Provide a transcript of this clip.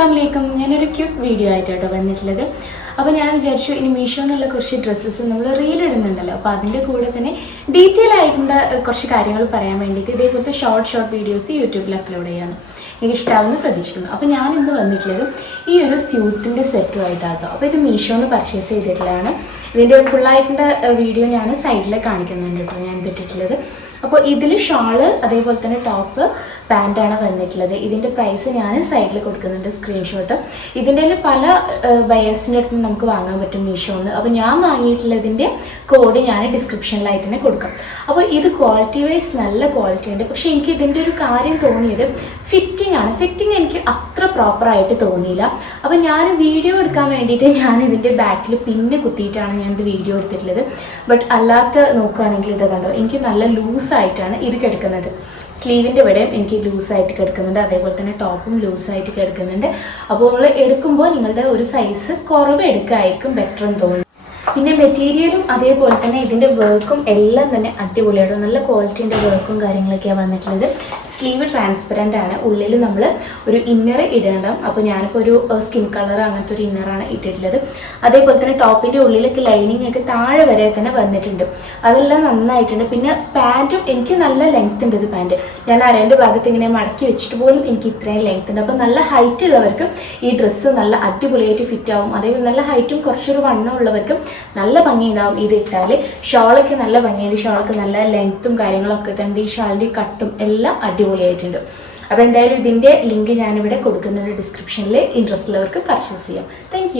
അസ്സാം വലൈക്കും ഞാനൊരു ക്യൂട്ട് വീഡിയോ ആയിട്ട് വന്നിട്ടുള്ളത്. അപ്പോൾ ഞാൻ വിചാരിച്ചു ഇനി മീഷോ എന്നുള്ള കുറച്ച് ഡ്രസ്സസ് നമ്മൾ റീൽ ഇടുന്നുണ്ടല്ലോ. അപ്പോൾ അതിന്റെ കൂടെ തന്നെ ഡീറ്റെയിൽ ആയിട്ടുള്ള കുറച്ച് കാര്യങ്ങൾ പറയാൻ വേണ്ടിയിട്ട് ഇതേപോലത്തെ ഷോർട്ട് ഷോർട്ട് വീഡിയോസ് യൂട്യൂബിൽ അപ്ലോഡ് ചെയ്യാണ്. എനിക്ക് ഇഷ്ടമാവുന്ന പ്രതീക്ഷിക്കുന്നു. അപ്പോൾ ഞാൻ ഇന്ന് വന്നിട്ടുള്ളത് ഈ ഒരു സ്യൂട്ടിന്റെ സെറ്റുമായിട്ടാട്ടോ അപ്പോൾ ഇത് മീഷോന്ന് പർച്ചേസ് ചെയ്തിട്ടുള്ളതാണ്. ഇതിന്റെ ഫുള്ളായിട്ടുള്ള വീഡിയോ ഞാൻ സൈഡിൽ കാണിക്കുന്നുണ്ട് കേട്ടോ. ഞാൻ ഇതിട്ടിട്ടുള്ളത് അപ്പോൾ ഇതിൽ ഷാൾ അതേപോലെ തന്നെ ടോപ്പ് പാന്റാണ് വന്നിട്ടുള്ളത്. ഇതിന്റെ പ്രൈസ് ഞാൻ സൈഡിൽ കൊടുക്കുന്നുണ്ട് സ്ക്രീൻഷോട്ട് ഇതിന്റെ പല ബയേഴ്സിന്റെ അടുത്ത് നമുക്ക് വാങ്ങാൻ പറ്റും മീഷോന്ന്. അപ്പോൾ ഞാൻ വാങ്ങിയിട്ടുള്ളതിന്റെ കോഡ് ഞാൻ ഡിസ്ക്രിപ്ഷനിലായിട്ട് തന്നെ കൊടുക്കാം. അപ്പോൾ ഇത് ക്വാളിറ്റി വൈസ് നല്ല ക്വാളിറ്റി ഉണ്ട്. പക്ഷേ എനിക്ക് ഇതിന്റെ ഒരു കാര്യം തോന്നിയത് ഫിറ്റിംഗ് ആണ്. ഫിറ്റിംഗ് എനിക്ക് പ്രോപ്പറായിട്ട് തോന്നിയില്ല. അപ്പോൾ ഞാൻ വീഡിയോ എടുക്കാൻ വേണ്ടിയിട്ട് ഞാൻ ഇതിന്റെ ബാക്കിൽ പിന്നെ കുത്തിയിട്ടാണ് ഞാൻ ഇത് വീഡിയോ എടുത്തിട്ടുള്ളത്. ബട്ട് അല്ലാത്ത നോക്കുകയാണെങ്കിൽ ഇത് കണ്ടോ എനിക്ക് നല്ല ലൂസായിട്ടാണ് ഇത് കിടക്കുന്നത്. സ്ലീവിന്റെ ഇവിടെയും എനിക്ക് ലൂസായിട്ട് കിടക്കുന്നുണ്ട്. അതേപോലെ തന്നെ ടോപ്പും ലൂസായിട്ട് കിടക്കുന്നുണ്ട്. അപ്പോൾ നമ്മൾ എടുക്കുമ്പോൾ നിങ്ങളുടെ ഒരു സൈസ് കുറവ് എടുക്കായിരിക്കും ബെറ്റർ എന്ന് തോന്നുന്നു. പിന്നെ മെറ്റീരിയലും അതേപോലെ തന്നെ ഇതിന്റെ വർക്കും എല്ലാം തന്നെ അടിപൊളിയാണ് നല്ല ക്വാളിറ്റീന്റെ വർക്കും കാര്യങ്ങളൊക്കെയാണ് വന്നിട്ടുള്ളത്. സ്ലീവ് ട്രാൻസ്പെറന്റ് ആണ്. ഉള്ളിൽ നമ്മൾ ഒരു ഇന്നർ ഇടേണ്ട. അപ്പോൾ ഞാനിപ്പോൾ ഒരു സ്കിൻ കളർ അങ്ങനത്തെ ഒരു ഇന്നറാണ് ഇട്ടിട്ടുള്ളത്. അതേപോലെ തന്നെ ടോപ്പിന്റെ ഉള്ളിലൊക്കെ ലൈനിങ് ഒക്കെ താഴെ വരെ തന്നെ വന്നിട്ടുണ്ട്. അതെല്ലാം നന്നായിട്ടുണ്ട്. പിന്നെ പാന്റും എനിക്ക് നല്ല ലെങ്ത് ഉണ്ട് ഇത് പാന്റ് ഞാൻ അരേന്റെ ഭാഗത്ത് ഇങ്ങനെ മടക്കി വെച്ചിട്ട് പോലും എനിക്ക് ഇത്രയും ലെങ്ത് ഉണ്ട്. അപ്പോൾ നല്ല ഹൈറ്റ് ഉള്ളവർക്കും ഈ ഡ്രസ്സ് നല്ല അടിപൊളിയായിട്ട് ഫിറ്റ് ആവും. അതേപോലെ നല്ല ഹൈറ്റും കുറച്ചൊരു വണ്ണം ഉള്ളവർക്കും നല്ല ഭംഗിയുണ്ടാവും. ഇത് ഇട്ടാൽ ഷോളൊക്കെ നല്ല ഭംഗിയുണ്ട്. ഷോളൊക്കെ നല്ല ലെങ്ത്തും കാര്യങ്ങളൊക്കെ തന്നെ ഈ ഷാളിന്റെ കട്ടും എല്ലാം അടിപൊളിയായിട്ടുണ്ട്. അപ്പോൾ എന്തായാലും ഇതിന്റെ ലിങ്ക് ഞാനിവിടെ കൊടുക്കുന്നുണ്ട്. ഡിസ്ക്രിപ്ഷനിൽ ഇൻട്രസ്റ്റ് ഉള്ളവർക്ക് പർച്ചേസ് ചെയ്യാം. താങ്ക്